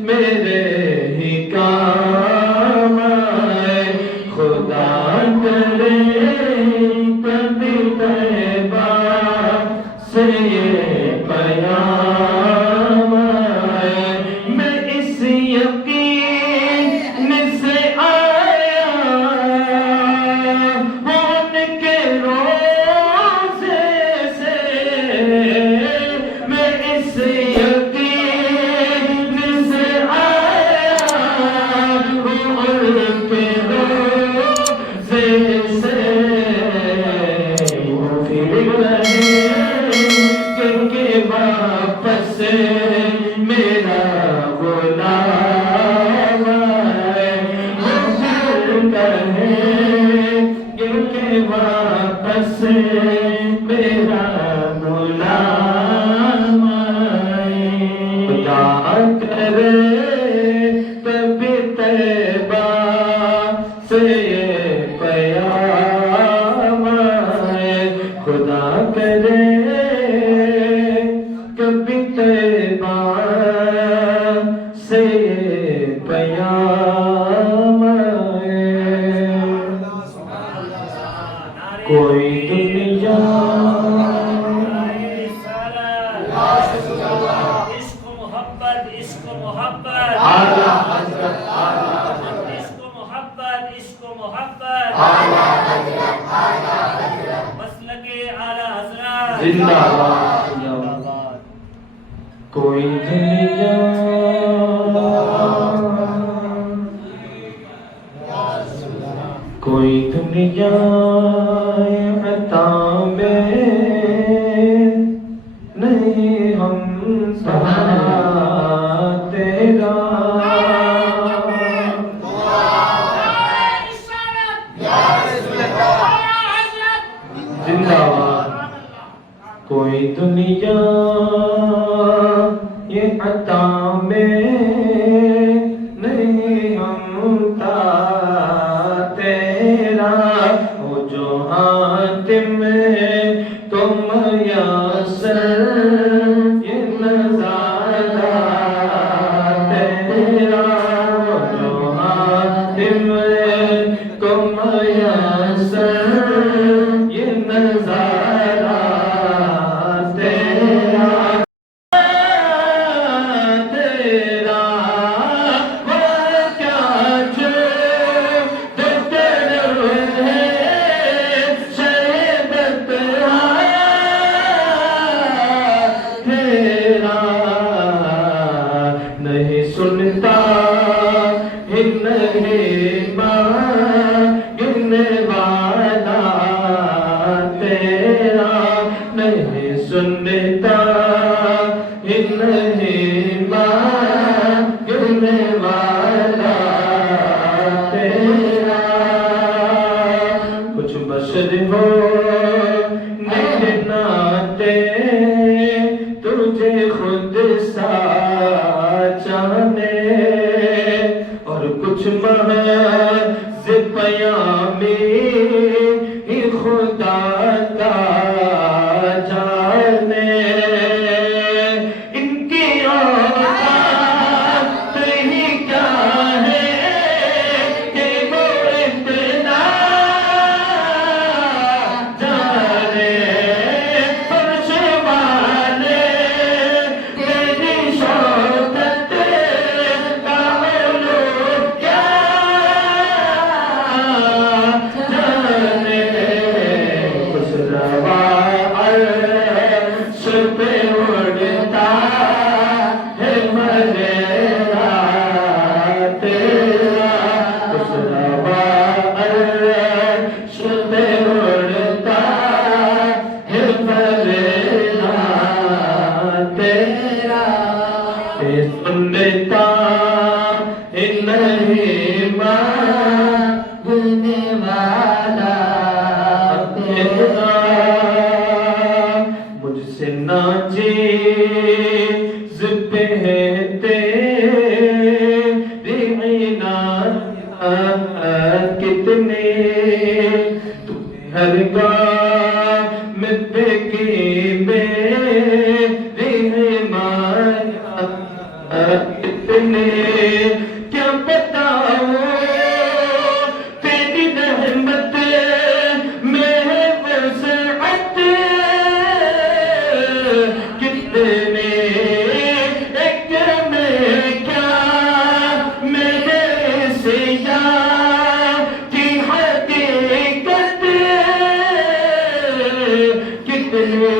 میرے ہی کام آئے خدا کرے کبھی طیبہ سے یہ پیام آئے میں اس یقین سے آیا ان کے روزے سے میں اس یقین سے آیا ان کے روزے سے پھر کہ واپس میرا غلام آئے کیونکہ واپس میرا غلام آئے خدا کرے کبھی طیبہ سے پیام آئے خدا کرے کبھی طیبہ سے پیام آئے کوئی دنیا عشق محبت عشق محبت اعلیٰ حضرت عشق محبت عشق محبت اعلیٰ حضرت مسلک اعلیٰ حضرت زندہ باد کوئی دنیا کوئی دنیا عطا میں نہیں ہم تیرا زندہ باد کوئی دنیا یہ عطا میں نہیں ہم تیرا وہ جو حاتم تو میسر یہ نظارہ تیرا وہ جو حاتم تو میسر یہ نظارہ تیرا تیرا وہ کیا جو ہے شہبت تیرا نہیں سنتا نہیں مانگنے والا تیرا نہیں سنتا نہیں مانگنے والا تیرا کچھ بشر ہو نہیں ناتے تجھے خود سا چاہنے اور کچھ محض پیامی ہی خدا کا جانے ان کی اوقات ہی کیا ہے کہ وہ اتنا جانے فرش والے تیری شوکت کا علو کیا جانے خوش روا عرش پہ اڑتا ہے مریرا تیرا خوش روا عرش پہ اڑتا ہے مریرا تیرا سنتا نہیں مانگنے والا تیرا مجھ سے نہ چیز پہ ہے تیری عنایت کتنی تو ہر گاہ میں پہ کی میری حمایت کتنے کیا بتاؤں تیری رحمت میں ہے وسعت کتنے ایک میں کیا میرے سیاہ کی حقیقت کتنے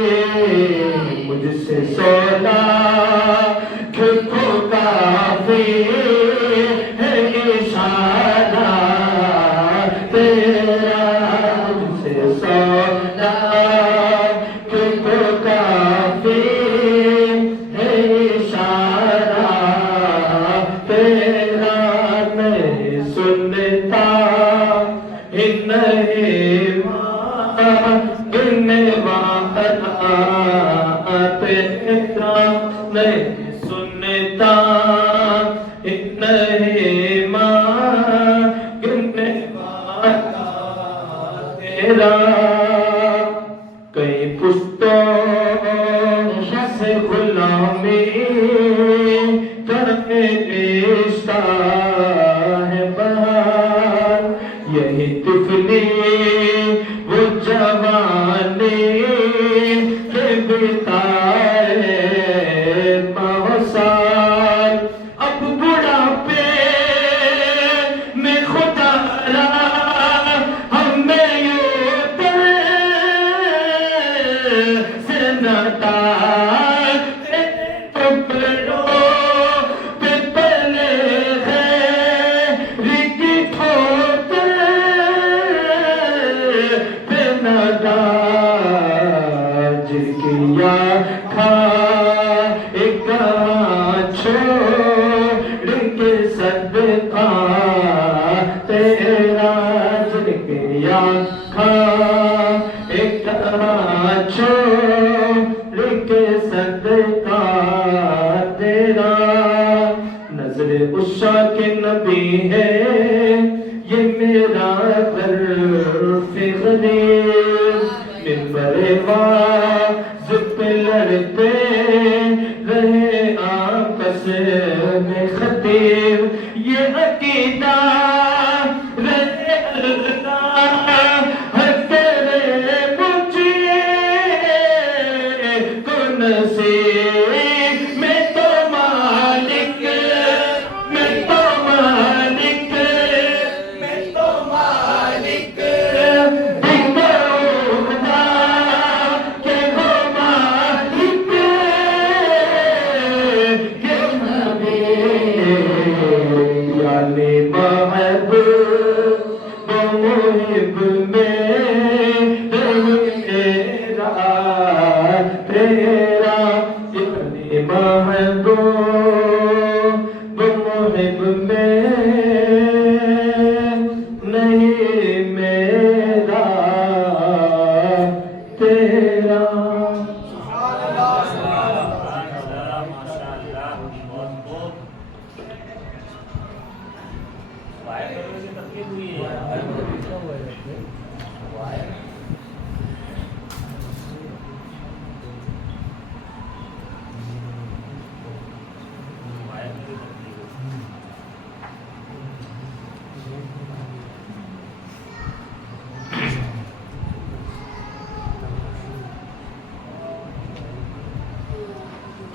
مجھ سے سولا کھو کافی ہے اشارہ تیرا مجھ سے سولا کھو کافی ہے اشارہ تیرا نہیں سنتا نہیں تیرا نہیں سنتا نہیں مانگنے والا تیرا کئی پشتوں سے غلامی کرنے رشتہ ہے بہار یہی طفلی وہ جوانی کے بتائے سال اب بڑھاپے میں خدا را ہمیں یوں سے نتا ٹکڑوں پہ پلے ہیں رکی ٹھوکر پہ نتا جن کی یا کھا چھوڑ کے صدقہ تیرا جن کے یا کھا ایک چھوڑ کے صدقہ تیرا نظر عشا کے نبی ہے یہ میرا غرف غلیظ منبر واعظ پہ لڑتے رہے آپس میں خطیب یہ عقیدہ رہے اللہ ہر تیرے مجھے کو نصیب میں تو مالک میں تو مالک میں تو مالک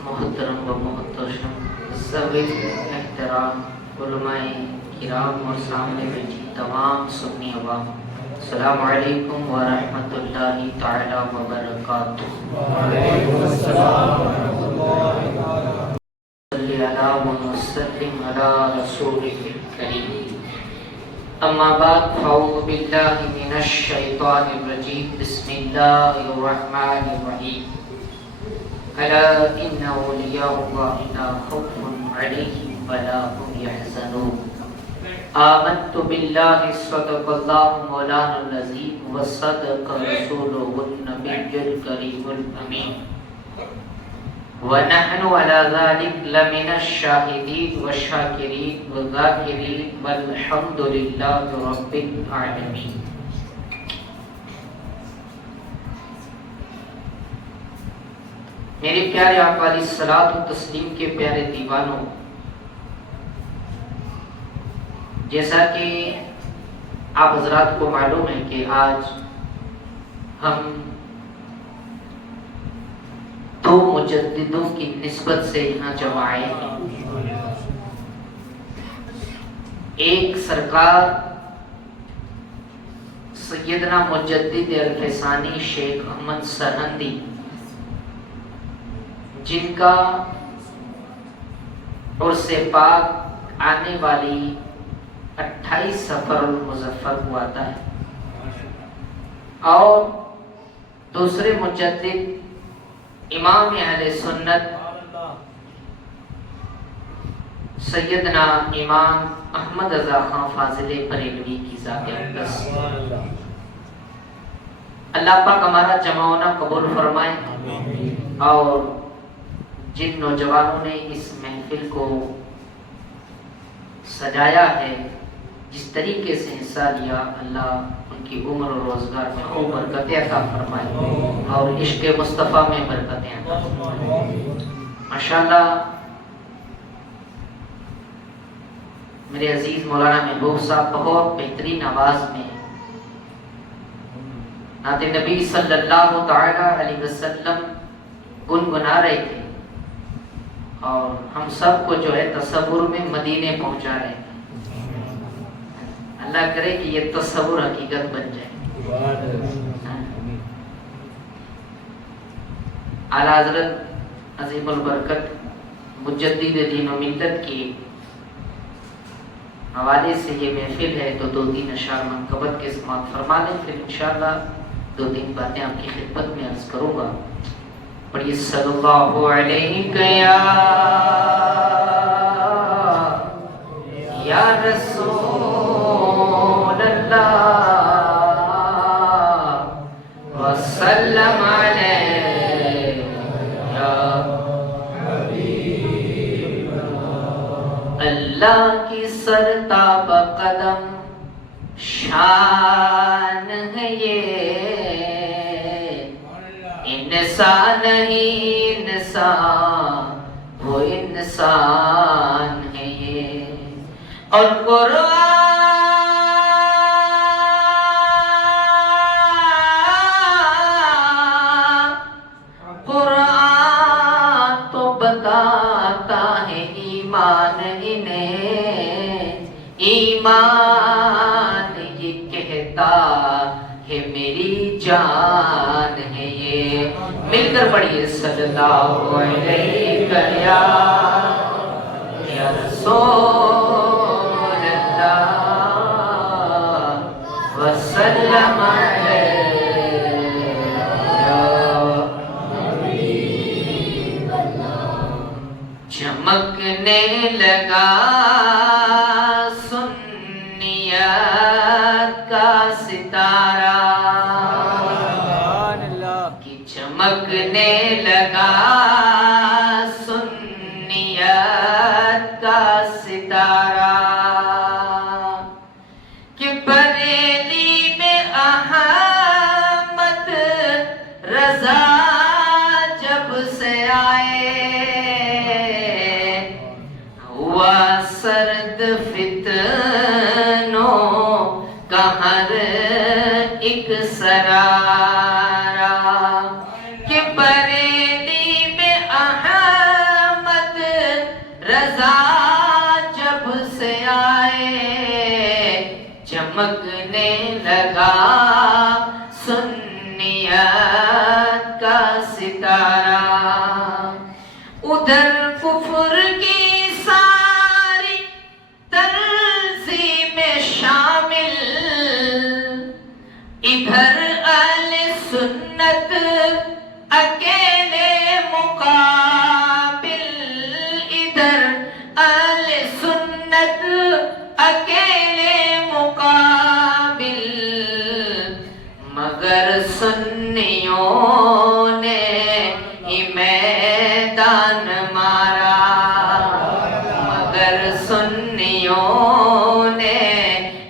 محترم و محتشم ذوی احترام علماء کرام اور سامنے بیٹھی تمام سنی عوام السلام علیکم ورحمۃ اللہ تعالی وبرکاتہ. وعلیکم السلام ورحمۃ اللہ صلی اللہ وسلم علی رسولہ الکریم. اما بعد فاعوذ باللہ من الشیطان الرجیم بسم اللہ الرحمن الرحیم. الا ان اولیاء اللہ لا خوف علیہم ولا هم يحزنون. آمنت باللہ صدق اللہ مولانا العظیم وصدق رسولہ النبی الکریم الامین. ونحن على ذلك لمن الشاهدين والشاكرين والذاكرين والحمد لله رب العالمين. میرے پیارے آقا علیہ الصلوۃ والتسلیم کے پیارے دیوانوں، جیسا کہ آپ حضرات کو معلوم ہے کہ آج ہم دو مجددوں کی نسبت سے یہاں جمع آئے ہیں۔ ایک سرکار سیدنا مجدد الفسانی شیخ احمد سرہندی، جن کا عرس پاک آنے والی 28 سفر المظفر کو آتا ہے، اور دوسرے مجدد امام اہل سنت سیدنا امام احمد رضا خان فاضل بریلوی کی ذات اقدس۔ اللہ پاک ہمارا جمع ہونا قبول فرمائے، اور جن نوجوانوں نے اس محفل کو سجایا ہے، جس طریقے سے حصہ لیا، اللہ ان کی عمر اور روزگار میں خوب برکتیں عطا فرمائے اور عشق مصطفیٰ میں برکتیں عطا فرمائے۔ ماشاءاللہ میرے عزیز مولانا محبوب صاحب بہت بہترین آواز میں نعت نبی صلی اللہ تعالی علیہ وسلم گنگنا رہے تھے، اور ہم سب کو جو ہے تصور میں مدینے پہنچا رہے تھے۔ اللہ کرے کہ یہ تصور حقیقت بن جائے۔ اعلیٰ حضرت عظیم البرکت مجدد دین و ملت کی حوالے سے یہ محفل ہے، تو 2-3 اشعار منقبت کے سماعت فرما لیں، پھر انشاءاللہ 2-3 باتیں آپ کی خدمت میں عرض کروں گا۔ پڑھیے صلی اللہ علیہ یا رسول اللہ وسلم علیہ یا اللہ کی سرتاب قدم شان ہے یہ، انسان نہیں انسان، وہ انسان ہے یہ۔ اور قرآن تو بتاتا ہے ایمان انہیں، ایمان یہ کہتا ہے میری جان ہے یہ۔ مل کر پڑھیے صلی اللہ علیہ یا رسول اللہ وسلم علیہ یا حبیب اللہ۔ چمکنے لگا سنیت کا ستارہ، چمکنے لگا سنیت کا ستارہ، کہ بریلی میں احمد رضا جب سے آئے، ہوا سرد فتنوں کا ہر ایک سرارا، کہ بریلی میں احمد رضا جب سے آئے، چمکنے لگا سنیت کا ستارہ، ادھر کفر کی ساری تنظیم شامل، ادھر اہل سنت اکیلے مقابل، ادھر اہل سنت اکیلے مقابل، مگر سنیوں نے ہی میدان مارا، مگر سنیوں نے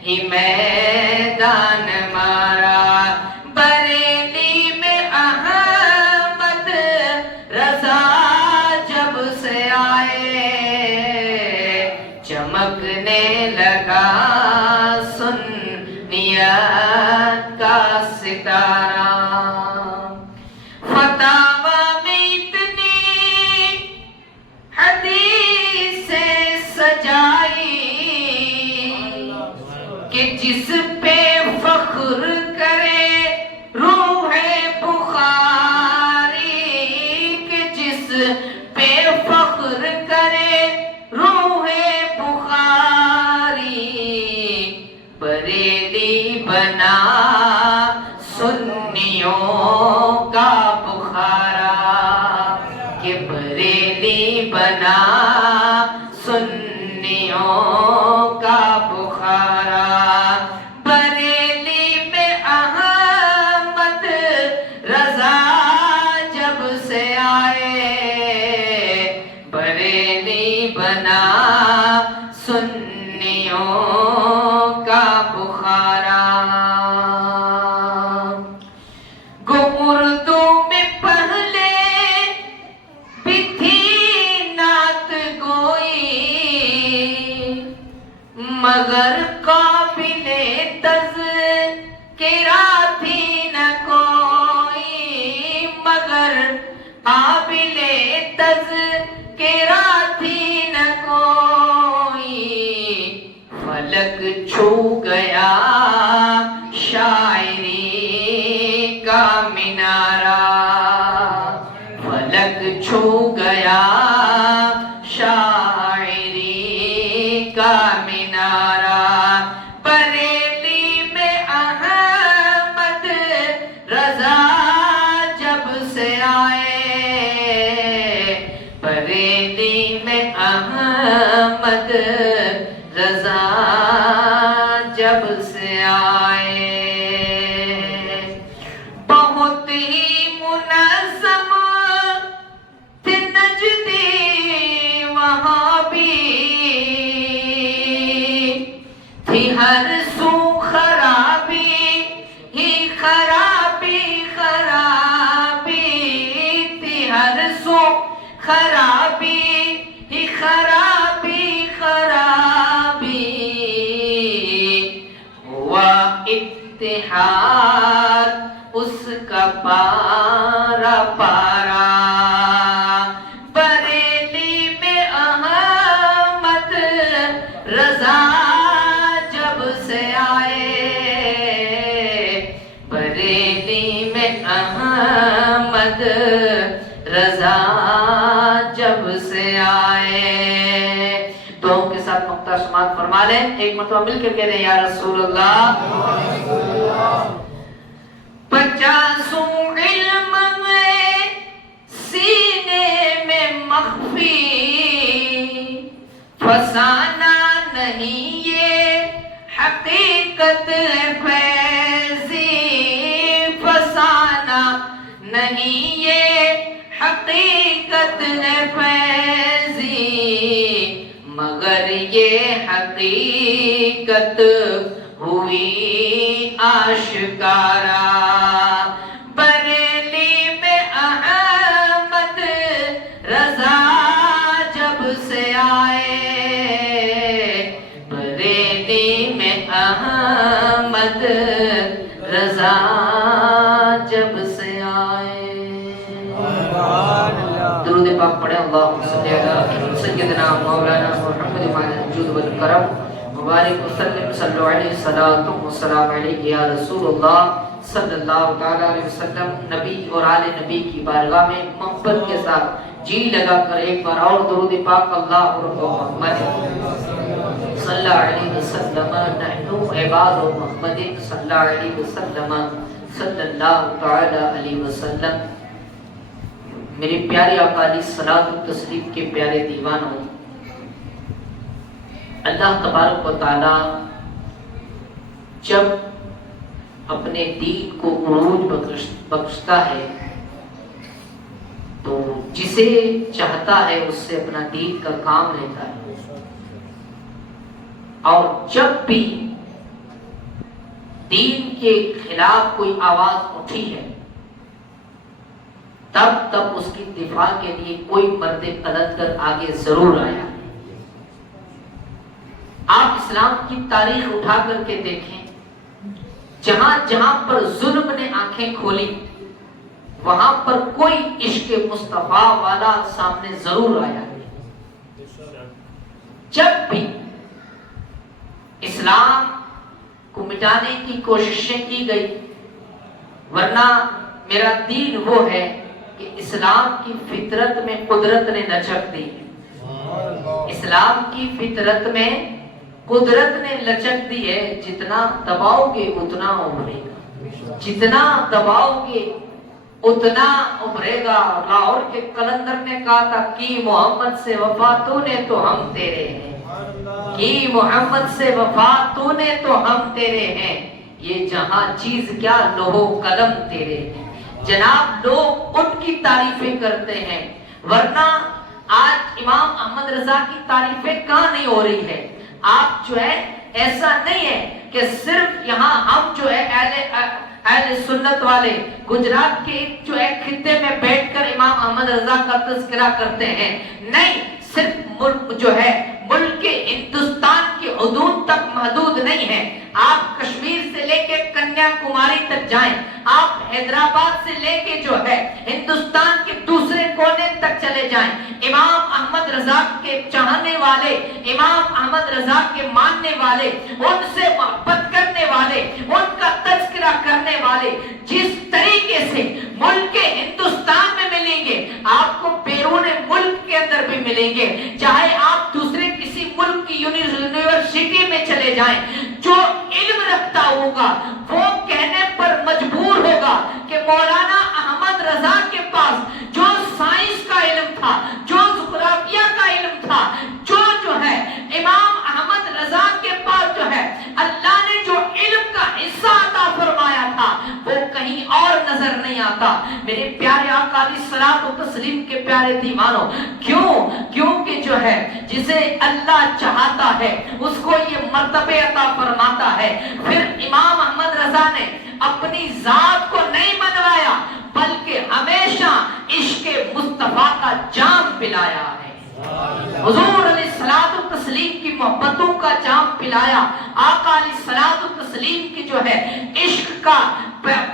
ہی میدان مارا، بریلی میں احمد رضا چمکنے لگا سنیت کا ستارہ فتاوی میں اتنی حدیثیں سجائی کہ جس پہ فخر کرے روح بخاری کہ جس پہ فخر کرے روح بخاری بریلی بنا سنیوں کا بخارا کہ بریلی بنا سنیوں کا بخارا بریلی میں احمد رضا جب سے آئے بریلی بنا سنیوں کا بخارا گو اردو میں پہلے بھی تھی نعت گوئی مگر قابل تذکرہ تھی نہ کوئی مگر قابل تذکرہ تھی نہ کوئی فلک چھو گیا شاعری کا مینارہ فلک چھو گیا شاعری کا مینارہ بریلی میں احمد رضا جب سے آئے بریلی میں احمد رضا جب سے آئے بہت ہی منظم تھے نجدی وہاں بھی تھی ہر سو خرابی ہی خرابی خرابی تھی ہر سو خرابی ہی خرابی خرابی ہوا اتحاد اس کا پارا پارا بریلی میں احمد رضا جب سے آئے بریلی میں احمد رضا جب سے آئے تو کے ساتھ مقطع سماعت فرما لیں ایک مرتبہ مل کر کہہ رہے ہیں یا رسول اللہ 50 علم میں سینے میں مخفی فسانہ نہیں یہ حقیقت ہے فیضی فسانہ نہیں یہ حقیقت ہے فیضی مگر یہ حقیقت ہوئی آشکارا بریلی میں احمد رضا جب سے آئے بریلی میں احمد رضا جب سے آئے درود پاک پڑھیں اللہم صلی علی سیدنا مولانا محمد وعلی الجود والکرم مبارک وسلم صلی علیہ السلام علیہ یا رسول اللہ صلی اللہ تعالی علیہ وسلم نبی اور آل نبی کی بارگاہ میں محبت کے ساتھ جی لگا کر ایک بار اور درود پاک اللہ رب محمد صلی اللہ علیہ وسلم نحن عباد محمد صلی اللہ علیہ وسلم صلی اللہ تعالی علیہ وسلم میری پیاری اقالی صلاۃ و تسلیم کے پیارے دیوانوں اللہ تبارک و تعالی جب اپنے دین کو عروج بخشتا ہے تو جسے چاہتا ہے اس سے اپنا دین کا کام لیتا ہے اور جب بھی دین کے خلاف کوئی آواز اٹھی ہے تب اس کی دفاع کے لیے کوئی مرد قلندر آگے ضرور آیا ہے اسلام کی تاریخ اٹھا کر کے دیکھیں، جہاں جہاں پر ظلم نے آنکھیں کھولی وہاں پر کوئی عشق مصطفیٰ والا سامنے ضرور آیا ہے۔ جب بھی اسلام کو مٹانے کی کوششیں کی گئی، ورنہ میرا دین وہ ہے کہ اسلام کی فطرت میں قدرت نے لچک دی ہے، اسلام کی فطرت میں قدرت نے لچک دی ہے، جتنا دباؤ گے اتنا ابھرے گا، جتنا دباؤ گے اتنا ابھرے گا۔ لاہور کے قلندر نے کہا تھا کی محمد سے وفا تو نے تو ہم تیرے ہیں، کی محمد سے وفا تو نے تو ہم تیرے ہیں، یہ جہاں چیز کیا لوح قلم تیرے ہیں۔ جناب لوگ ان کی تعریفیں کرتے ہیں، ورنہ آج امام احمد رضا کی تعریفیں کہاں نہیں ہو رہی ہے۔ آپ جو ہے ایسا نہیں ہے کہ صرف یہاں ہم جو ہے اہل سنت والے گجرات کے جو ہے خطے میں بیٹھ کر امام احمد رضا کا تذکرہ کرتے ہیں، نہیں، صرف ملک جو ہے ملک ہندوستان کی حدود تک محدود نہیں ہے۔ آپ کشمیر سے لے کے کنیا کماری تک جائیں، آپ حیدرآباد سے لے کے جو ہے ہندوستان کے دوسرے کونے تک چلے جائیں، امام احمد رضا کے چاہنے والے، امام احمد رضا کے ماننے والے، ان سے محبت کرنے والے، ان کا تذکرہ کرنے والے جس طریقے سے ملک ہندوستان میں ملیں گے آپ کو بیرون ملک کے اندر بھی ملیں گے۔ چاہے آپ دوسرے کسی ملک کی یونیورسٹی میں چلے جائیں، جو علم رکھتا ہوگا وہ کہنے پر مجبور ہوگا کہ مولانا احمد رضا کے پاس جو سائنس کا علم تھا، جو جغرافیہ کا علم تھا، جو ہے امام احمد رضا کے پاس جو ہے اللہ نے جو علم کا حصہ عطا فرمایا تھا وہ کہیں اور نظر نہیں آتا۔ میرے پیارے آقا علیہ الصلوۃ والتسلیم کے پیارے دیوانوں، کیونکہ جو ہے جسے اللہ چاہتا ہے اس کو یہ مرتبے عطا فرماتا ہے۔ پھر امام احمد رضا نے اپنی ذات کو نہیں منوایا بلکہ ہمیشہ عشق مصطفیٰ کا جام پلایا ہے، حضور علیہ الصلوۃ والتسلیم کی محبتوں کا جام پلایا، آقا علیہ الصلوۃ والتسلیم کی جو ہے عشق کا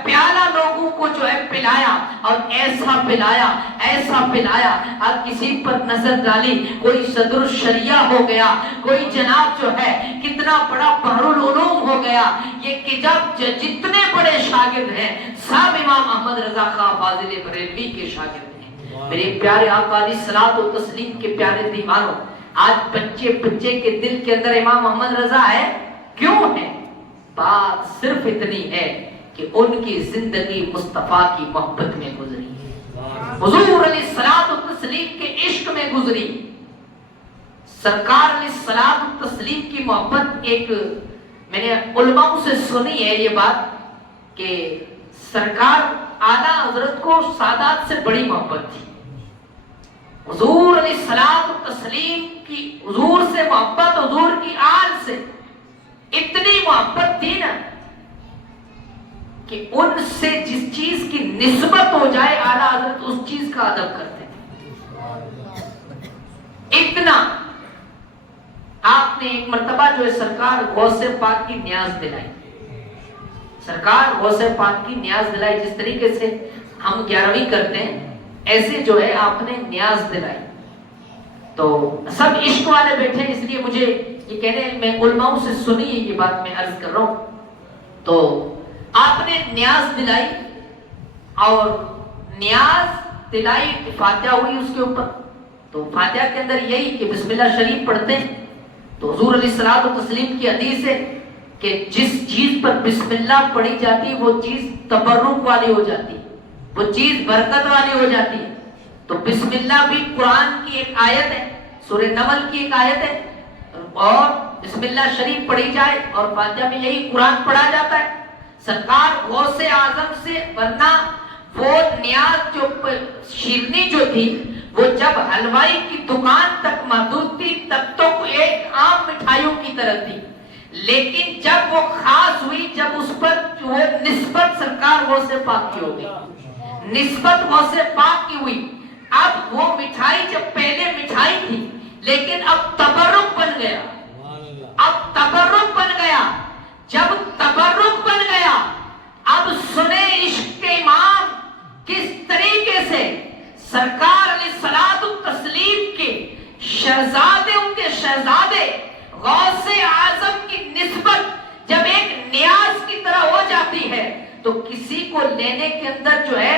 پیالہ لوگوں کو جو ہے پلایا، اور ایسا پلایا اب کسی پر نظر ڈالی کوئی صدر الشریعہ ہو گیا، کوئی جناب جو ہے کتنا بڑا بحر العلوم ہو گیا۔ یہ کہ جب جتنے بڑے شاگرد ہیں سب امام احمد رضا خان فاضل بریلوی کے شاگرد ہیں۔ میرے پیارے آقا علیہ الصلوۃ والتسلیم کے پیارے دیوانوں، آج بچے کے دل کے اندر امام احمد رضا ہے، کیوں ہے؟ بات صرف اتنی ہے کہ ان کی زندگی مصطفیٰ کی محبت میں گزری، حضور علیہ الصلوۃ والتسلیم کے عشق میں گزری۔ سرکار علیہ الصلوۃ والتسلیم کی محبت، ایک میں نے علماء سے سنی ہے یہ بات کہ سرکار اعلیٰ حضرت کو سادات سے بڑی محبت تھی، حضور علیہ الصلوۃ والتسلیم کی حضور سے محبت، حضور کی آل سے اتنی محبت تھی نا کہ ان سے جس چیز کی نسبت ہو جائے اعلیٰ حضرت اس چیز کا ادب کرتے تھے۔ اتنا آپ نے ایک مرتبہ جو ہے سرکار غوث پاک کی نیاز دلائی، سرکار غوث پاک کی نیاز دلائی، جس طریقے سے ہم 11ویں کرتے ہیں ایسے جو ہے آپ نے نیاز دلائی۔ تو سب عشق والے بیٹھے اس لیے مجھے یہ کہنے میں علماء سے سنی ہے یہ بات میں عرض کر رہا ہوں۔ تو آپ نے نیاز دلائی اور نیاز دلائی، فاتحہ ہوئی اس کے اوپر، تو فاتحہ کے اندر یہی کہ بسم اللہ شریف پڑھتے ہیں، تو حضور علیہ الصلوۃ والتسلیم کی حدیث ہے کہ جس چیز پر بسم اللہ پڑھی جاتی وہ چیز تبرک والی ہو جاتی، وہ چیز برکت والی ہو جاتی ہے۔ تو بسم اللہ بھی قرآن کی ایک آیت ہے، سورہ نمل کی ایک آیت ہے، اور بسم اللہ شریف پڑھی جائے اور فاتحہ میں یہی قرآن پڑھا جاتا ہے۔ سرکار غوث اعظم سے، ورنہ وہ نیاز جو شیرنی جو تھی وہ جب حلوائی کی دکان تک محدود تھی تب تو ایک عام مٹھائیوں کی طرح تھی، لیکن جب وہ خاص ہوئی، جب اس پر وہ نسبت سرکار غوث پاک کی ہو گئی، نسبت غوث پاک کی ہوئی، اب وہ مٹھائی جب پہلے مٹھائی تھی لیکن اب تبرک بن گیا، اب تبرک بعد غوث اعظم کی نسبت جب ایک نیاز کی طرح ہو جاتی ہے تو کسی کو لینے کے اندر جو ہے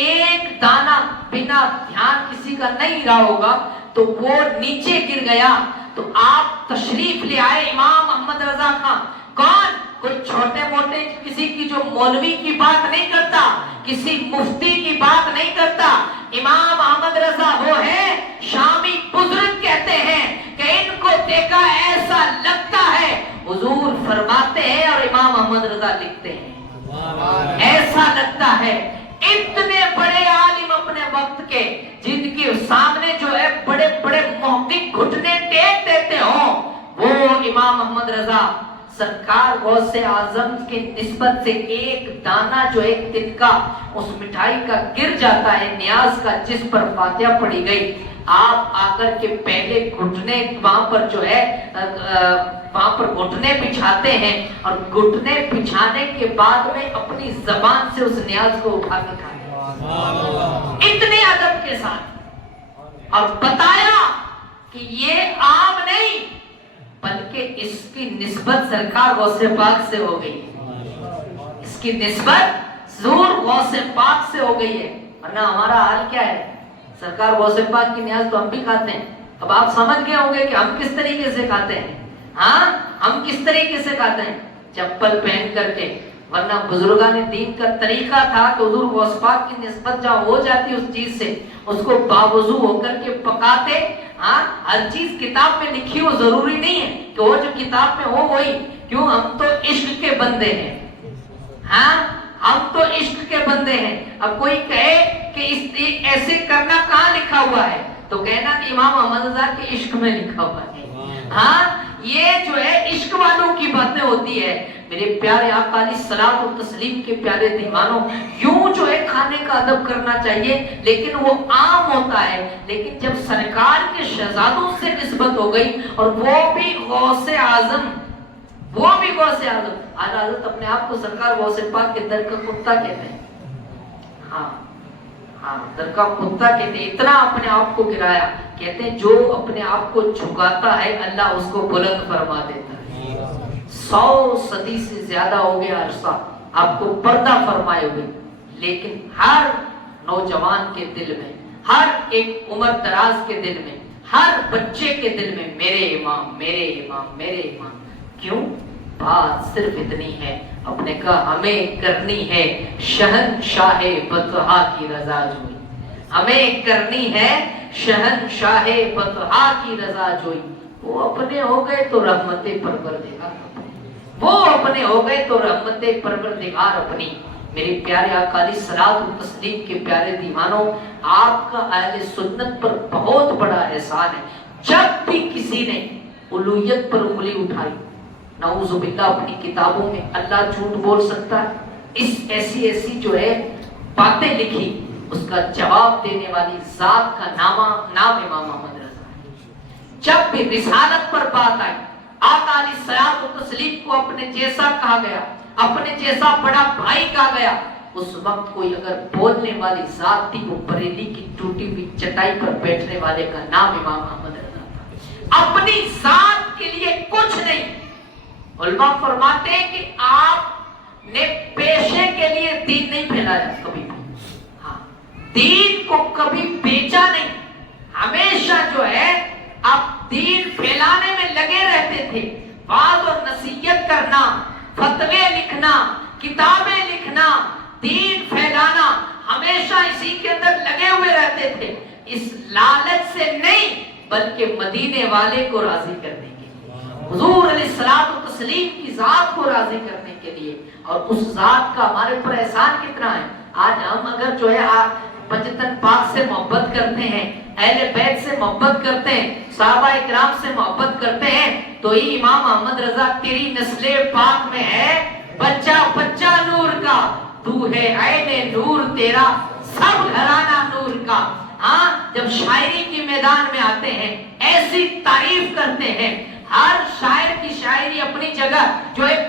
ایک دانہ بنا دھیان کسی کا نہیں رہا ہوگا تو وہ نیچے گر گیا تو آپ تشریف لے آئے امام محمد رضا خان. کون؟ کوئی چھوٹے موٹے کسی کی جو مولوی کی بات نہیں کرتا, کسی مفتی کی بات نہیں کرتا. امام احمد رضا وہ ہے شامی بزرگ کہتے ہیں کہ ان کو دیکھا ایسا لگتا ہے حضور فرماتے ہیں اور امام احمد رضا لکھتے ہیں ایسا لگتا ہے. اتنے بڑے عالم اپنے وقت کے جن کے سامنے جو ہے بڑے بڑے محقق گھٹنے ٹیک دیتے ہوں وہ امام احمد رضا سرکار غوث اعظم کی نسبت سے ایک دانہ جو ایک تنکا اس مٹھائی کا گر جاتا ہے نیاز کا جس پر فاتحہ پڑھی گئی, آپ آ کر کے پہلے گھٹنے وہاں پر جو ہے وہاں پر گھٹنے بچھاتے ہیں اور گھٹنے بچھانے کے بعد میں اپنی زبان سے اس نیاز کو اٹھا کے کھاتے ہیں اتنے ادب کے ساتھ, اور بتایا کہ یہ عام نہیں بلکہ اس کی نسبت سرکار غوث پاک سے ہو گئی ہے, اس کی نسبت ضرور غوث پاک سے ہو گئی ہے. ورنہ ہمارا حال کیا ہے, سرکار غوث پاک کی نیاز تو ہم بھی کھاتے ہیں. اب آپ سمجھ گئے ہوں گے کہ ہم کس طریقے سے کھاتے ہیں. ہاں ہم کس طریقے سے کھاتے ہیں, چپل پہن کر کے. ورنہ بزرگان دین کا طریقہ تھا کہ حضور غوث پاک کی نسبت جہاں ہو جاتی اس چیز سے اس کو باوضو ہو کر کے پکاتے. ہاں ہر چیز کتاب میں لکھی ہو ضروری نہیں ہے کہ وہ جو کتاب میں ہو وہی, کیوں ہم تو عشق کے بندے ہیں. ہاں ہم تو عشق کے بندے ہیں. اب کوئی کہے کہ ایسے کرنا کہاں لکھا ہوا ہے تو کہنا کہ امام احمد رضا کے عشق میں لکھا ہوا ہے. ہاں یہ جو ہے عشق والوں کی باتیں ہوتی ہے. میرے پیارے آقا علیہ الصلوۃ والتسلیم کے پیارے دیوانوں, یوں جو ہے کھانے کا ادب کرنا چاہیے لیکن وہ عام ہوتا ہے. لیکن جب سرکار کے شہزادوں سے نسبت ہو گئی اور وہ بھی غوث اعظم اعلیٰ حضرت اپنے آپ کو سرکار غوث پاک کے در کا کتا کہتے ہیں. ہاں در کا کتا کہتے ہیں. اتنا اپنے آپ کو گرایا, کہتے ہیں جو اپنے آپ کو جھکاتا ہے اللہ اس کو بلند فرما دیتا ہے. 100 صدی سے زیادہ ہو گیا عرصہ آپ کو پردہ فرمائے ہوئے, لیکن ہر نوجوان کے دل میں, ہر ایک عمر دراز کے دل میں, ہر بچے کے دل میں میرے امام میرے امام میرے امام. کیوں؟ بات صرف اتنی ہے, اپنے کہا ہمیں کرنی ہے شہنشاہ بطحا کی رضا جوئی, ہمیں کرنی ہے شہنشاہ بطحا کی رضا جوئی. وہ اپنے ہو گئے تو رحمت پروردگار, وہ اپنے ہو گئے تو رحمت پروردگار اپنی. میرے پیارے آقا علیہ الصلوۃ والتسلیم کے پیارے دیوانوں, آپ کا اہل سنت پر بہت بڑا احسان ہے. جب بھی کسی نے الوہیت پر انگلی اٹھائی, نعوذ باللہ اپنی کتابوں میں اللہ جھوٹ بول سکتا ہے, اس ایسی جو ہے باتیں لکھی, اس کا جواب دینے والی ذات کا نام امام محمد رضا ہے. جب بھی رسالت پر بات آئی, آقا علیہ الصلوۃ والتسلیم کو اپنے جیسا کہا گیا, اپنے جیسا بڑا بھائی کہا گیا, اس وقت کوئی اگر بولنے والی ذات تھی وہ بریلی کی ٹوٹی ہوئی چٹائی پر بیٹھنے والے کا نام امام محمد رضا تھا. اپنی ذات کے لیے کچھ نہیں. علماء فرماتے ہیں کہ آپ نے پیشے کے لیے دین نہیں پھیلایا کبھی بھی. ہاں دین کو کبھی بیچا نہیں, ہمیشہ جو ہے آپ دین پھیلانے میں لگے رہتے تھے. واعظ اور نصیحت کرنا, فتوے لکھنا, کتابیں لکھنا, دین پھیلانا, ہمیشہ اسی کے اندر لگے ہوئے رہتے تھے. اس لالچ سے نہیں بلکہ مدینے والے کو راضی کرنے کے لیے, حضور علیہ الصلوۃ والتسلیم کی ذات کو راضی کرنے کے لیے. اور اس ذات کا ہمارے پر احسان کتنا ہے. آج ہم اگر جو ہے پنجتن پاک سے محبت کرتے ہیں, اہل بیت سے محبت کرتے ہیں, صحابہ اکرام سے محبت کرتے ہیں, تو ہی امام احمد رضا تیری نسل پاک میں ہے بچہ بچہ نور کا, تو ہے عین نور تیرا سب گھرانہ نور کا. ہاں جب شاعری کے میدان میں آتے ہیں ایسی تعریف کرتے ہیں, ہر شاعر کی شاعری اپنی جگہ جو ہے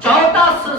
1400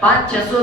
500, 600,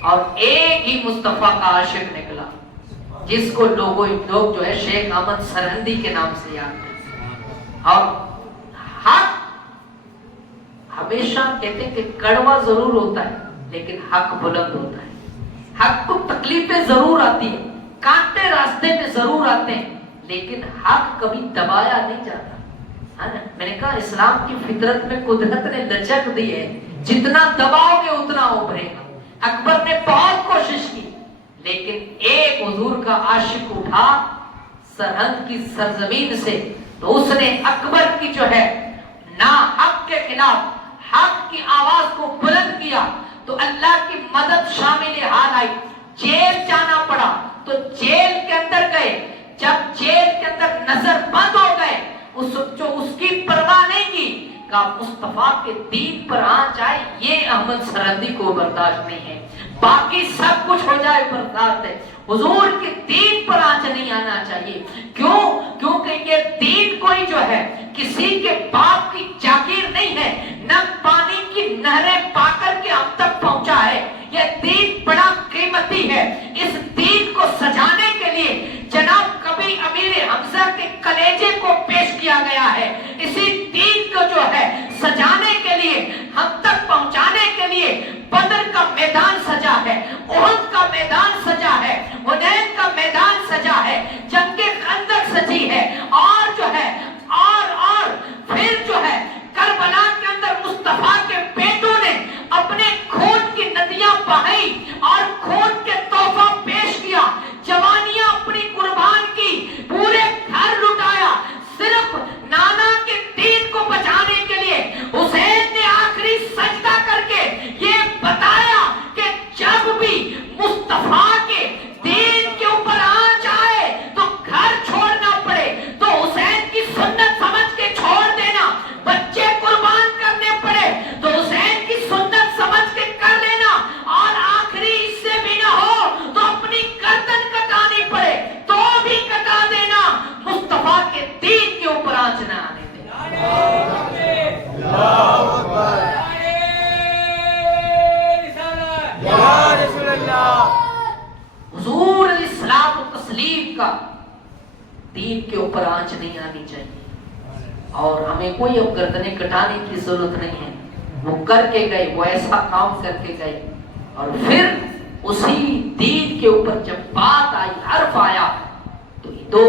اور ایک ہی مصطفیٰ کا عاشق نکلا جس کو لوگ جو ہے شیخ احمد سرہندی کے نام سے یاد کرتے. اور حق ہمیشہ کہتے ہیں کہ کڑوا ضرور ہوتا ہے لیکن حق بلند ہوتا ہے. حق کو تکلیفیں ضرور آتی ہیں, کانٹے راستے میں ضرور آتے ہیں, لیکن حق کبھی دبایا نہیں جاتا. میں نے کہا اسلام کی فطرت میں قدرت نے لچک دی ہے, جتنا دباؤ گے اتنا ابھرے گا. اکبر نے بہت کوشش کی لیکن ایک حضور کا عاشق اٹھا سرحد کی سرزمین سے, تو اس نے اکبر کی جو ہے نا حق کے خلاف حق کی آواز کو بلند کیا, تو اللہ کی مدد شامل حال آئی. جیل جانا پڑا تو جیل کے اندر گئے, جب جیل کے اندر نظر بند ہو گئے اس کی پرواہ نہیں کی, کہا مصطفیٰ کے دین پر آنچ آئے یہ احمد سرہندی کو برداشت نہیں ہے, باقی سب کچھ ہو جائے برداشت ہے, حضور کے دین پر آنچ نہیں آنا چاہیے. کیوں؟ کیونکہ یہ دین کوئی جو ہے کسی کے باپ کی جاگیر نہیں ہے, نہ پانی کی نہریں پا کر کے ہم تک پہنچا ہے. یہ دین بڑا قیمتی ہے. اس دین کو سجانے کے لیے جناب کبھی امیر حمزہ کے کلیجے کو پیش کیا گیا ہے. اسی دین کو جو ہے سجانے کے لیے, ہم تک پہنچانے کے لیے بدر کا میدان سجا ہے, احد کا میدان سجا ہے, حنین کا میدان سجا ہے, جنگ خندق سجی ہے, اور جو ہے اور پھر جو ہے کربلا کے اندر مصطفیٰ کے بیٹوں نے اپنے خون کی ندیاں بہائی اور خون کے تحفہ پیش کیا, جوانیاں اپنی قربان کی, پورے گھر لٹایا صرف نانا کے دین کو بچانے کے لیے. حسین نے آخری سجدہ کر کے یہ بتایا کہ جب بھی مصطفیٰ کے دین کے اوپر آنچ آئے تو گھر چھوڑنا پڑے تو حسین کی سنت سمجھ کے چھوڑ دینا, بچے قربان کرنے پڑے تو حسین کی سنت سمجھ کے کر لینا, اور آخری اس سے بھی نہ ہو تو اپنی گردن کٹانی پڑے تو بھی کٹا دینا, مصطفیٰ کے دین کے اوپر آنچ نہ آنے دے. حضور علیہ السلام و تسلیم کا دین کے اوپر آنچ نہیں آنی چاہیے, اور ہمیں کوئی اب گردنیں کٹانے کی ضرورت نہیں ہے. وہ کر کے گئے, وہ ایسا کام کر کے گئے, اور پھر اسی دین کے اوپر جب بات آئی, حرف آیا, تو دو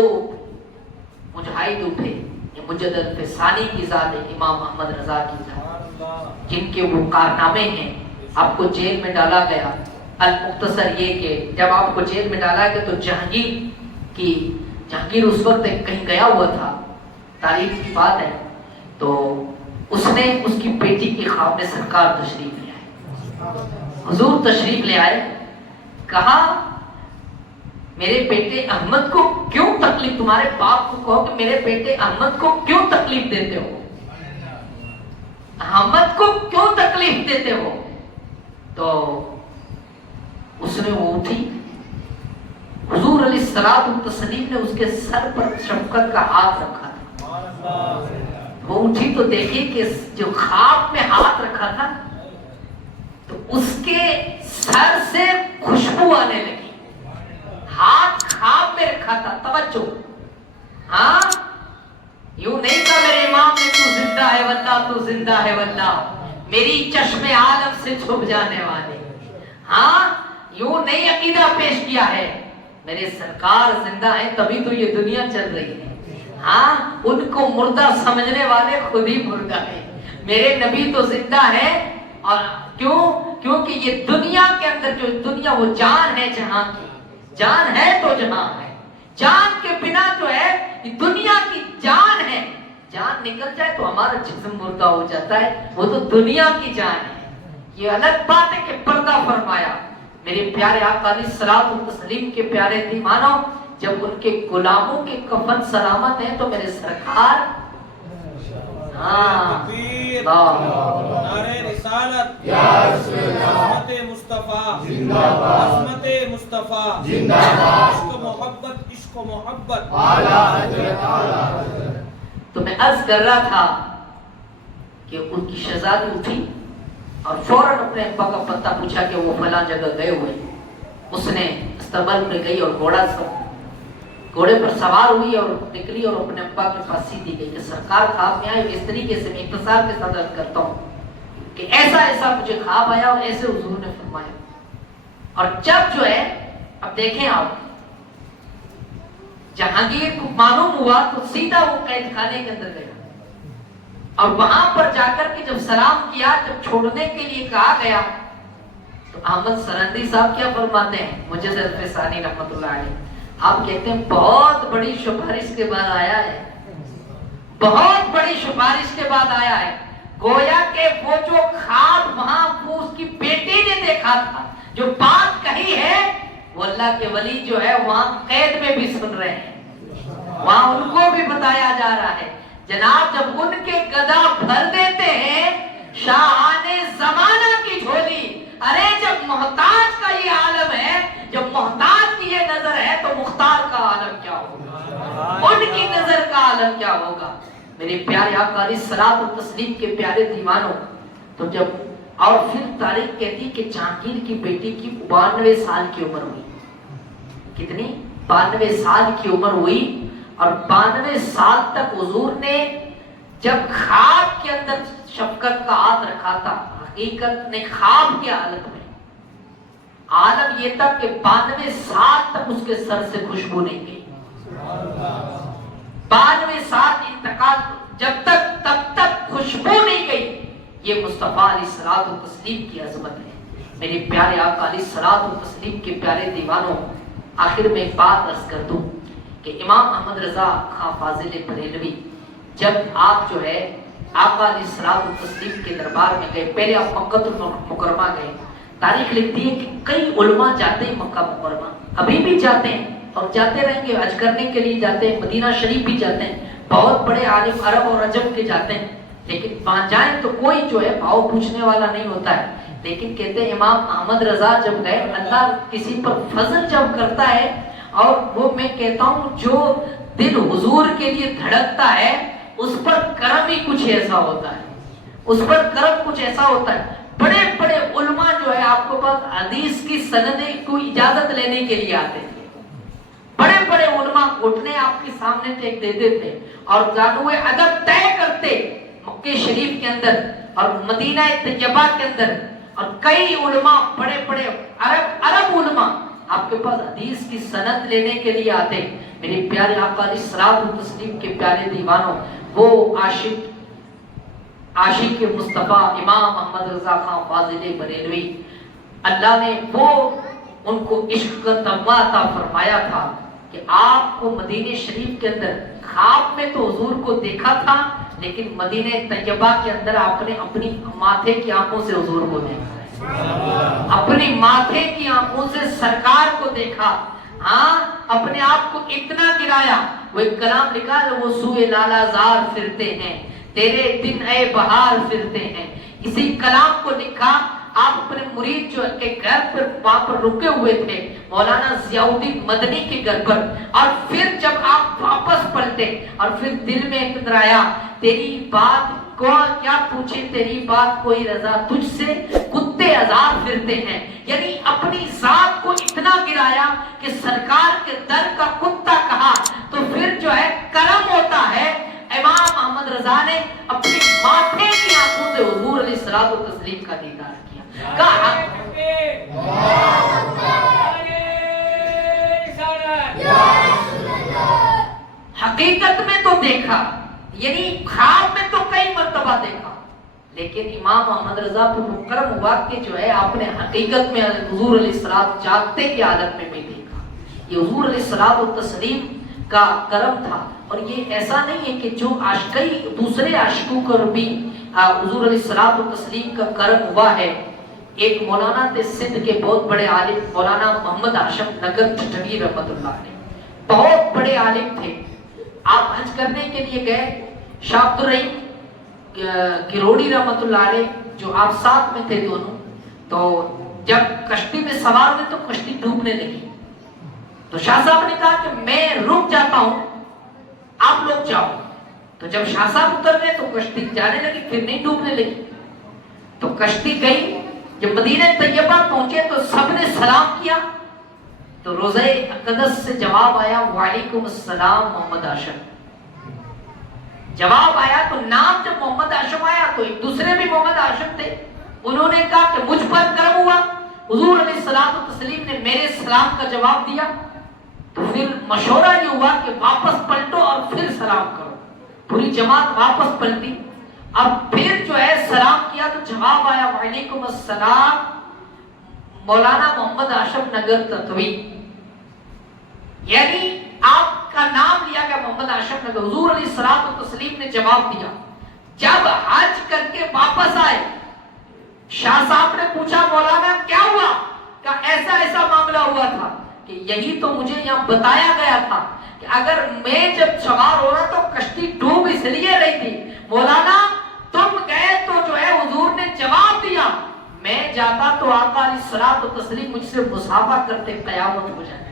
مجاہد اٹھے, یہ مجدد فسانی کی ذات ہے, امام احمد رضا کی ذات, جن کے وہ کارنامے ہیں. آپ کو جیل میں ڈالا گیا, المختصر یہ کہ جب آپ کو جیل میں ڈالا گیا تو جہانگیر اس وقت کہیں گیا ہوا تھا, تاریخ کی بات ہے, تو اس نے اس کی بیٹی کے خواب میں سرکار تشریف لے آئے, حضور تشریف لے آئے, کہا میرے بیٹے احمد کو کیوں تکلیف, تمہارے باپ کو کہو کہ میرے بیٹے احمد کو کیوں تکلیف دیتے ہو, احمد کو کیوں تکلیف دیتے ہو. تو اس نے وہ اٹھی, حضور علیہ الصلوۃ والتسلیم نے اس کے سر پر شفقت کا ہاتھ رکھا تھا. وہ اٹھی تو دیکھیے کہ جو خواب میں ہاتھ رکھا تھا تو اس کے سر سے خوشبو آنے لگی. ہاتھ خواب میں رکھا تھا, توجہ, ہاں یوں نہیں تھا میرے امام نے تو زندہ ہے واللہ, تو زندہ ہے واللہ, میری چشم عالم سے چھپ جانے والے, ہاں یوں نہیں عقیدہ پیش کیا ہے, میرے سرکار زندہ ہیں تبھی تو یہ دنیا چل رہی ہے. ہاں ان کو مردہ سمجھنے والے خود ہی مردہ ہیں, میرے نبی تو زندہ ہے. اور کیوں؟ کیونکہ یہ دنیا کے اندر جو دنیا وہ جان ہے, جہاں کی جان ہے تو جہاں ہے, جان کے بنا جو ہے یہ دنیا کی جان ہے, جان نکل جائے تو ہمارا جسم مردہ ہو جاتا ہے, وہ تو دنیا کی جان ہے. یہ الگ بات ہے کہ پردہ فرمایا. میرے پیارے آقا علیہ الصلوۃ والتسلیم کے پیارے تھی مانو, جب ان کے غلاموں کے کفن سلامت ہیں تو میرے سرکار, ہاں نعرہ رسالت یا رسول اللہ, عظمت مصطفیٰ زندہ باد, عظمت مصطفیٰ زندہ باد, عشق و محبت, عشق و محبت, اعلیٰ حضرت, اعلیٰ حضرت. تو میں عرض کر رہا تھا کہ ان کی شہزادی اٹھی اور فوراً اپنے ابا کا پتہ پوچھا کہ وہ فلاں جگہ گئے ہوئے. اس نے استقبال میں گئی اور گھوڑے پر سوار ہوئی اور نکلی اور اپنے ابا کے پاس سیدھی گئی کہ سرکار خواب میں آئے. اس طریقے سے میں اختصار کے ساتھ عرض کرتا ہوں کہ ایسا مجھے خواب آیا اور ایسے حضور نے فرمایا. اور جب جو ہے اب دیکھیں آپ جہانگیر کو معلوم ہوا تو سیدھا وہ قید خانے کے اندر گیا اور وہاں پر جا کر کے جب سلام کیا, جب چھوڑنے کے لیے کہا گیا تو احمد سرندی صاحب کیا فرماتے ہیں, مجھد الف ثانی رحمۃ اللہ علیہ, آپ کہتے ہیں بہت بڑی سفارش کے بعد آیا ہے, بہت بڑی سفارش کے بعد آیا ہے. گویا کہ وہ جو خواب وہاں وہ اس کی بیٹی نے دیکھا تھا, جو بات کہی ہے وہ اللہ کے ولی جو ہے وہاں قید میں بھی سن رہے ہیں, وہاں ان کو بھی بتایا جا رہا ہے. جناب جب ان کے گدا بھر دیتے ہیں شاہانے زمانہ کی جھولی, ارے جب محتاج کا یہ عالم ہے, جب محتاج کی یہ نظر ہے تو مختار کا عالم کیا ہوگا, ان کی نظر کا عالم کیا ہوگا. میرے پیارے آقا علیہ الصلوۃ والتسلیم کے پیارے دیوانوں, تو جب اور پھر تاریخ کہتی کہ جہانگیر کی بیٹی کی 92 سال کی عمر ہوئی. کتنی؟ 92 سال کی عمر ہوئی. اور 92 سال تک حضور نے جب خواب کے اندر شفقت کا ہاتھ رکھا تھا, حقیقت نے خواب کے عالم میں, عالم یہ تھا کہ 92 سال تک اس کے سر سے خوشبو نہیں گئی. 92 سال انتقال جب تک تب تک خوشبو نہیں گئی. یہ مصطفیٰ علیہ الصلوۃ والتسلیم کی عظمت ہے. میرے پیارے آقا علیہ الصلوۃ والتسلیم کے پیارے دیوانوں, آخر میں ایک بات عرض کر دوں کہ امام احمد رضا خان فاضل بریلوی جب آپ جو ہے آقا علیہ الصلوۃ والتسلیم کے دربار میں گئے, پہلے آپ مکہ المکرمہ گئے. تاریخ لکھتی ہے کہ کئی علماء جاتے ہیں مکہ مکرمہ, ابھی بھی جاتے ہیں اور جاتے رہیں گے, حج کرنے کے لیے جاتے ہیں, مدینہ شریف بھی جاتے ہیں, بہت بڑے عالم عرب اور عجم کے جاتے ہیں, لیکن وہاں جائیں تو کوئی جو ہے بھاؤ پوچھنے والا نہیں ہوتا ہے. لیکن کہتے ہیں امام احمد رضا جب گئے, اللہ کسی پر فضل جب کرتا ہے, اور وہ میں کہتا ہوں جو دل حضور کے لیے دھڑکتا ہے اس پر کرم ہی کچھ ایسا ہوتا ہے, اس پر کرم کچھ ایسا ہوتا ہے. بڑے بڑے علماء جو ہے آپ کو پاس حدیث کی سندیں کو اجازت لینے کے لیے آتے تھے. بڑے بڑے علماء اٹھنے آپ کے سامنے ٹیک دیتے تھے اور جانوے ادب طے کرتے مکہ شریف کے اندر اور مدینہ طیبہ کے اندر. اور کئی علماء بڑے بڑے عرب علماء آپ کے پاس حدیث کی سند لینے کے لیے آتے. میرے پیارے آقا علیہ الصلوۃ والتسلیم کے پیارے دیوانوں, وہ عاشق مصطفیٰ امام محمد رضا خان فاضل بریلوی, اللہ نے وہ ان کو عشق کا تمغہ عطا فرمایا تھا کہ آپ کو مدینہ شریف کے اندر خواب میں تو حضور کو دیکھا تھا, لیکن مدینہ طیبہ کے اندر آپ نے اپنی ماتھے کی آنکھوں سے حضور کو دیکھا, اپنی ماتھے کی آنکھوں سے سرکار کو دیکھا. ہاں اپنے آپ کو اتنا گرایا. وہ ایک کلام لکھا ہے, وہ سوئے لالا زار پھرتے ہیں, تیرے دن اے بہار پھرتے ہیں. اسی کلام کو لکھا آپ اپنے مرید جو کے گھر پر وہاں پر رکے ہوئے تھے, مولانا ضیاء الدین مدنی کے گھر پر, اور پھر جب آپ واپس پلٹے اور پھر دل میں اندر آیا تیری بات کو کیا پوچھے, تیری بات کوئی رضا تجھ سے کتے ہزار پھرتے ہیں. یعنی اپنی ذات کو اتنا گرایا کہ سرکار کے در کا کتا کہا تو پھر جو ہے کرم ہوتا ہے. امام احمد رضا نے اپنی ماتھے کی آنکھوں سے حضور علیہ الصلوۃ والتسلیم کا دیدار کیا. حقیقت میں تو دیکھا, یعنی خواب میں تو کئی مرتبہ دیکھا, لیکن امام محمد رضا پر مکرم ہوا کہ جو ہے آپ نے حقیقت میں حضور علیہ السلام جاگتے کے عالم میں بھی دیکھا. یہ حضور علیہ السلام والتسلیم کا کرم تھا. اور یہ ایسا نہیں ہے کہ جو عاشقی دوسرے عاشقوں پر بھی حضور علیہ السلام والتسلیم کا کرم ہوا ہے. ایک مولانا تھے سندھ کے بہت بڑے عالم, مولانا محمد ہاشم نگر چٹنی رحمۃ اللہ علیہ, بہت بڑے عالم تھے. آپ حج کرنے کے لیے گئے, شاہ عبد الرحیم گروڑی رحمۃ اللہ علیہ جو آپ ساتھ میں تھے دونوں, تو جب کشتی میں سوار ہوئے تو کشتی ڈوبنے لگی. تو شاہ صاحب نے کہا کہ میں رک جاتا ہوں, آپ لوگ جاؤ. تو جب شاہ صاحب اتر گئے تو کشتی جانے لگی, پھر نہیں ڈوبنے لگی. تو کشتی گئی، جب مدینہ طیبہ پہنچے تو سب نے سلام کیا، تو روضہ اقدس سے جواب آیا وعلیکم السلام محمد ہاشم، جواب آیا۔ تو نام جب محمد ہاشم آیا تو ایک دوسرے بھی محمد ہاشم تھے، انہوں نے کہا کہ مجھ پر کرم ہوا، حضور علیہ الصلوۃ والتسلیم نے میرے سلام کا جواب دیا۔ تو پھر مشورہ یہ ہوا کہ واپس پلٹو اور پھر سلام کرو، پوری جماعت واپس پلٹی، اب پھر جو ہے سلام کیا تو جواب آیا وعلیکم السلام مولانا محمد ہاشم نگر تطوی، یعنی آپ کا نام لیا گیا محمد ہاشم نگر۔ حضور علیہ الصلوۃ والتسلیم نے جواب دیا۔ جب حج کر کے واپس آئے، شاہ صاحب نے پوچھا مولانا کیا ہوا؟ کہ ایسا ایسا معاملہ ہوا تھا کہ یہی تو مجھے یہاں بتایا گیا تھا کہ اگر میں جب سوار ہو رہا تو کشتی ڈوب اس لیے رہی تھی، مولانا تم گئے تو جو ہے حضور نے جواب دیا، میں جاتا تو آقا علیہ الصلوۃ والتسلیم مجھ سے مصافحہ کرتے قیامت ہو جائے،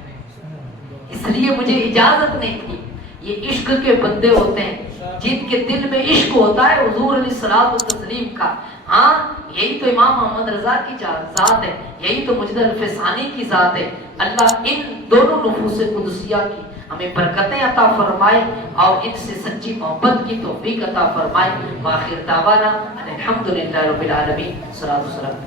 اس لیے مجھے اجازت نہیں تھی۔ یہ عشق کے بندے ہوتے ہیں جن کے دل میں عشق ہوتا ہے حضور علیہ الصلوۃ والتسلیم کا۔ ہاں یہی تو امام محمد رضا کی ذات ہے، یہی تو مجد الفسانی کی ذات ہے۔ اللہ ان دونوں نفوس قدسیہ کی ہمیں برکتیں عطا فرمائے اور ان سے سچی محبت کی توفیق عطا فرمائے۔ وآخر دعوانا الحمدللہ رب العالمین، صلاۃ والسلام۔